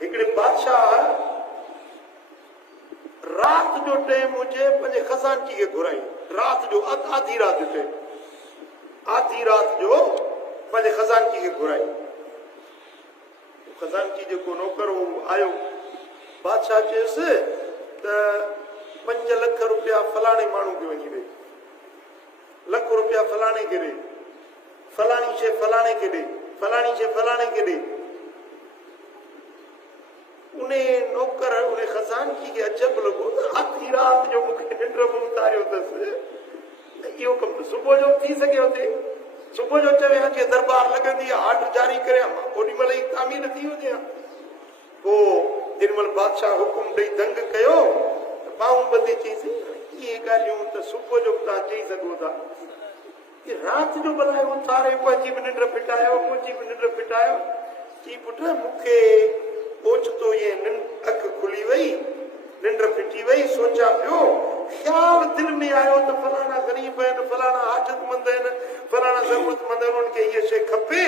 हिकिड़े बादशाह रात जो टाइम हुजे पंहिंजे खजानची खे घुराई, रात जो आधी रात जो आधी रात जो पंहिंजे खजानची खे घुराई। खजानची जेको नौकर हो आयो, बादशाह चयसि त 5 लख रुपया फलाणे माण्हू खे वञी ॾे, लख रुपया फलाणे खे ॾे, फलाणी शइ फलाणे खे ॾे, फलाणी शइ फलाणे खे ॾे। उन नौकर उन खजानची खे अजब लॻो त आधी रात जो मूंखे निंड में उतारियो अथसि, इहो कमु सुबुह जो थी सघे हुते, सुबुह जो चवे जे दरबार लॻंदी आहे आर्डर जारी करियां, मां ओॾी महिल ई तामीर थी वञे। पोइ जेॾी महिल बादशाह हुकुम ॾेई दंग कयो त ॿाहूं ॿधी चईसीं इहे ॻाल्हियूं त सुबुह जो तव्हां चई सघो था, रात जो भला उथारे पंहिंजी बि निंड फिटायो, मुंहिंजी बि निंड फिटायो। चई पुट मूंखे ओचितो इहे अखि खुली वई, निंड फिटी वई, सोचा पियो, ख़्याल दिलि में आयो त फलाणा ग़रीब आहिनि, फलाणा हाजतमंद आहिनि, फलाणा ज़रूरतमंद आहिनि, उन्हनि खे इहा शइ खपे,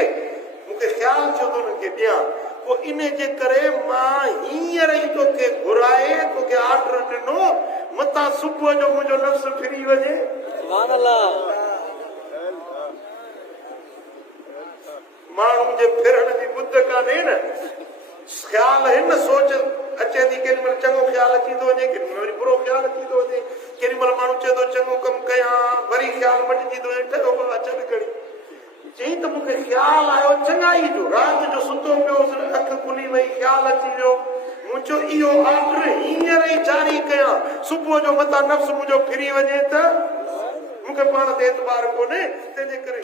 मूंखे ख़्याल थियो त उन्हनि खे ॾियां। पोइ इन जे करे मां हींअर ई तोखे घुराए तोखे ऑर्डर ॾिनो, मतां सुबुह जो मुंहिंजो नफ़्स फिरी वञे। माण्हू जे फिरण जी मुद कान्हे न, ख़्याल आहे न, सोच अचे थी, केॾी महिल चङो ख़्याल अची थो वञे, केॾी महिल बुरो ख़्याल अची थो वञे, केॾी महिल माण्हू चए थो चङो कमु कयां, वरी ख़्याल मटिजी थो वञे, ठहियो भला छॾ खणी। चई त मूंखे ख़्याल आयो चङाई जो, राति जो सुतो पियो, अखि खुली वई, ख़्याल अची वियो, मूं चयो इहो ऑर्डर हींअर ई जारी कयां, सुबुह जो मतां नफ़्स मुंहिंजो फिरी वञे त मूंखे पाण ते एतबार कोन्हे, तंहिंजे करे